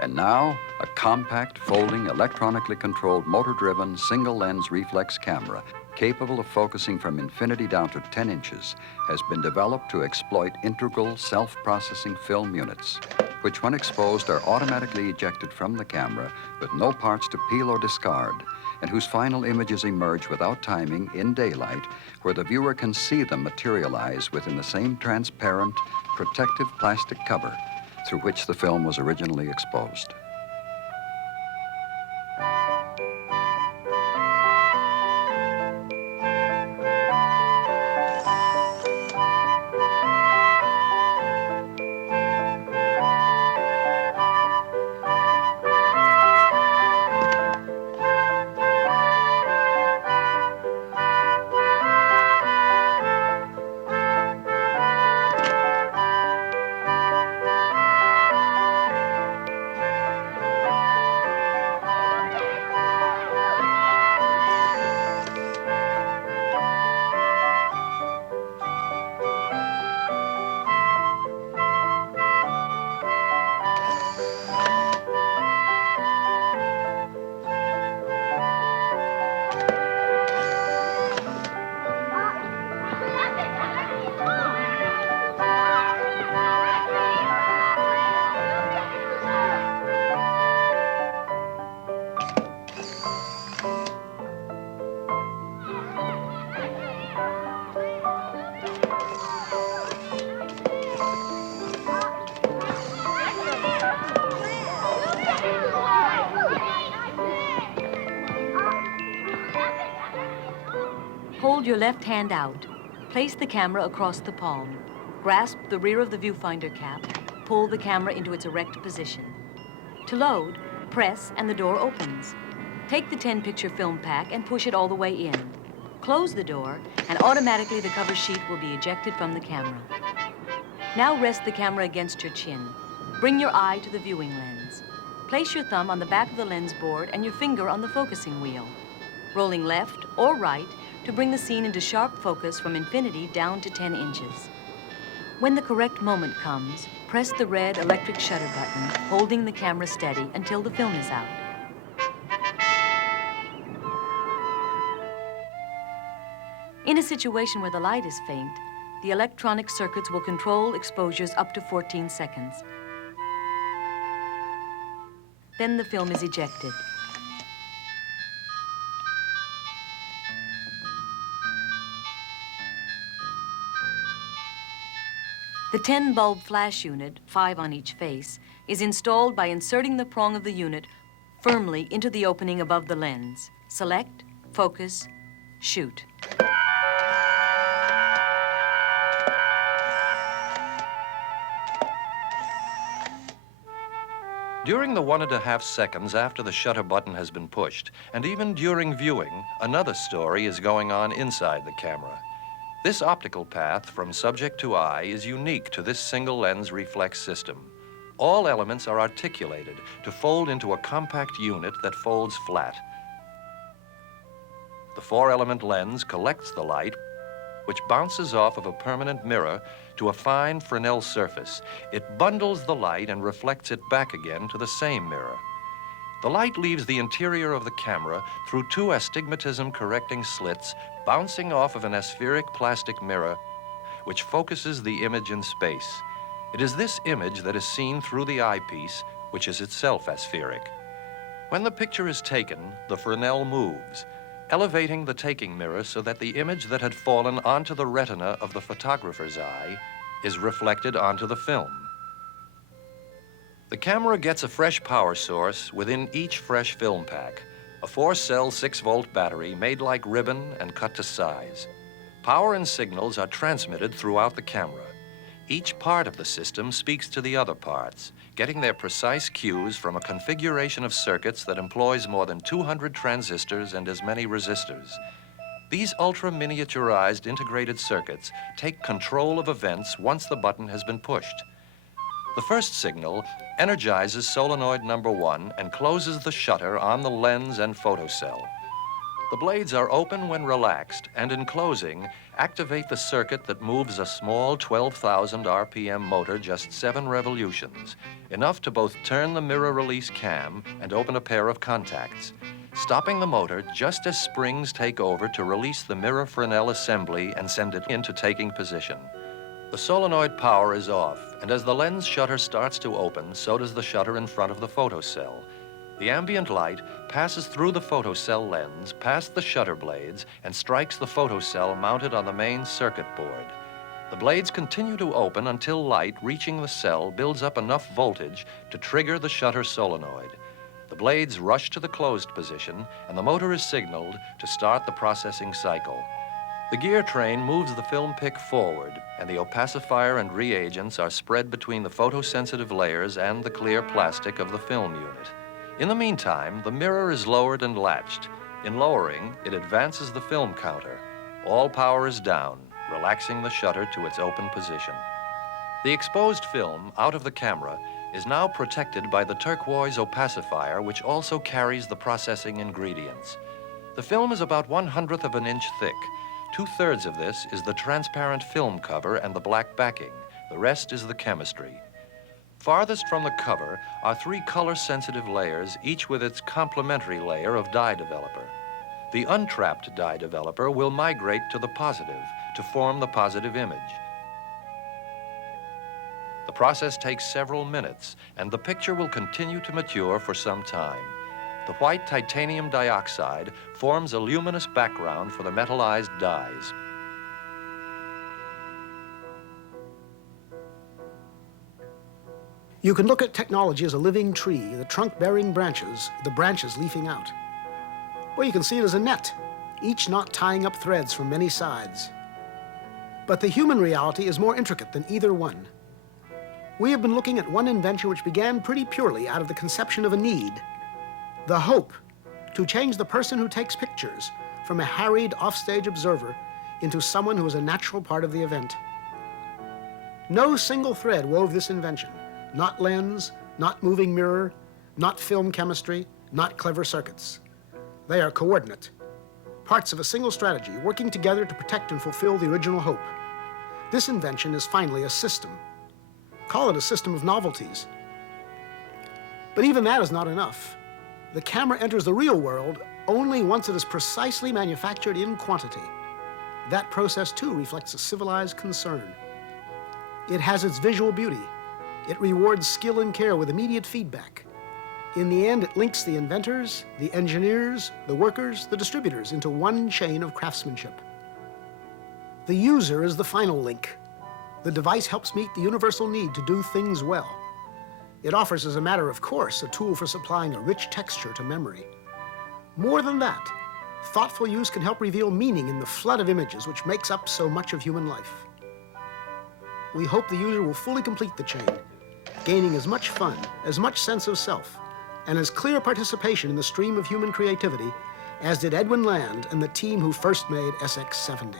And now, a compact, folding, electronically controlled, motor-driven, single-lens reflex camera capable of focusing from infinity down to 10 inches has been developed to exploit integral self-processing film units, which when exposed are automatically ejected from the camera with no parts to peel or discard, and whose final images emerge without timing in daylight, where the viewer can see them materialize within the same transparent, protective plastic cover through which the film was originally exposed. Hold your left hand out. Place the camera across the palm. Grasp the rear of the viewfinder cap. Pull the camera into its erect position. To load, press and the door opens. Take the 10-picture film pack and push it all the way in. Close the door and automatically the cover sheet will be ejected from the camera. Now rest the camera against your chin. Bring your eye to the viewing lens. Place your thumb on the back of the lens board and your finger on the focusing wheel. Rolling left or right to bring the scene into sharp focus from infinity down to 10 inches. When the correct moment comes, press the red electric shutter button, holding the camera steady until the film is out. In a situation where the light is faint, the electronic circuits will control exposures up to 14 seconds. Then the film is ejected. The 10-bulb flash unit, 5 on each face, is installed by inserting the prong of the unit firmly into the opening above the lens. Select, focus, shoot. During the 1.5 seconds after the shutter button has been pushed, and even during viewing, another story is going on inside the camera. This optical path from subject to eye is unique to this single lens reflex system. All elements are articulated to fold into a compact unit that folds flat. The 4-element lens collects the light, which bounces off of a permanent mirror to a fine Fresnel surface. It bundles the light and reflects it back again to the same mirror. The light leaves the interior of the camera through 2 astigmatism-correcting slits bouncing off of an aspheric plastic mirror, which focuses the image in space. It is this image that is seen through the eyepiece, which is itself aspheric. When the picture is taken, the Fresnel moves, elevating the taking mirror so that the image that had fallen onto the retina of the photographer's eye is reflected onto the film. The camera gets a fresh power source within each fresh film pack, a 4-cell 6-volt battery made like ribbon and cut to size. Power and signals are transmitted throughout the camera. Each part of the system speaks to the other parts, getting their precise cues from a configuration of circuits that employs more than 200 transistors and as many resistors. These ultra-miniaturized integrated circuits take control of events once the button has been pushed. The first signal energizes solenoid number 1 and closes the shutter on the lens and photocell. The blades are open when relaxed, and in closing, activate the circuit that moves a small 12,000 RPM motor just 7 revolutions, enough to both turn the mirror release cam and open a pair of contacts, stopping the motor just as springs take over to release the mirror Fresnel assembly and send it into taking position. The solenoid power is off, and as the lens shutter starts to open, so does the shutter in front of the photocell. The ambient light passes through the photocell lens, past the shutter blades, and strikes the photocell mounted on the main circuit board. The blades continue to open until light reaching the cell builds up enough voltage to trigger the shutter solenoid. The blades rush to the closed position, and the motor is signaled to start the processing cycle. The gear train moves the film pick forward, and the opacifier and reagents are spread between the photosensitive layers and the clear plastic of the film unit. In the meantime, the mirror is lowered and latched. In lowering, it advances the film counter. All power is down, relaxing the shutter to its open position. The exposed film, out of the camera, is now protected by the turquoise opacifier, which also carries the processing ingredients. The film is about 1/100 of an inch thick. 2/3 of this is the transparent film cover and the black backing. The rest is the chemistry. Farthest from the cover are 3 color-sensitive layers, each with its complementary layer of dye developer. The untrapped dye developer will migrate to the positive to form the positive image. The process takes several minutes, and the picture will continue to mature for some time. The white titanium dioxide forms a luminous background for the metallized dyes. You can look at technology as a living tree, the trunk bearing branches, the branches leafing out. Or you can see it as a net, each knot tying up threads from many sides. But the human reality is more intricate than either one. We have been looking at one invention which began pretty purely out of the conception of a need, the hope to change the person who takes pictures from a harried offstage observer into someone who is a natural part of the event. No single thread wove this invention. Not lens, not moving mirror, not film chemistry, not clever circuits. They are coordinate, parts of a single strategy working together to protect and fulfill the original hope. This invention is finally a system. Call it a system of novelties. But even that is not enough. The camera enters the real world only once it is precisely manufactured in quantity. That process, too, reflects a civilized concern. It has its visual beauty. It rewards skill and care with immediate feedback. In the end, it links the inventors, the engineers, the workers, the distributors into one chain of craftsmanship. The user is the final link. The device helps meet the universal need to do things well. It offers, as a matter of course, a tool for supplying a rich texture to memory. More than that, thoughtful use can help reveal meaning in the flood of images which makes up so much of human life. We hope the user will fully complete the chain, gaining as much fun, as much sense of self, and as clear participation in the stream of human creativity as did Edwin Land and the team who first made SX-70.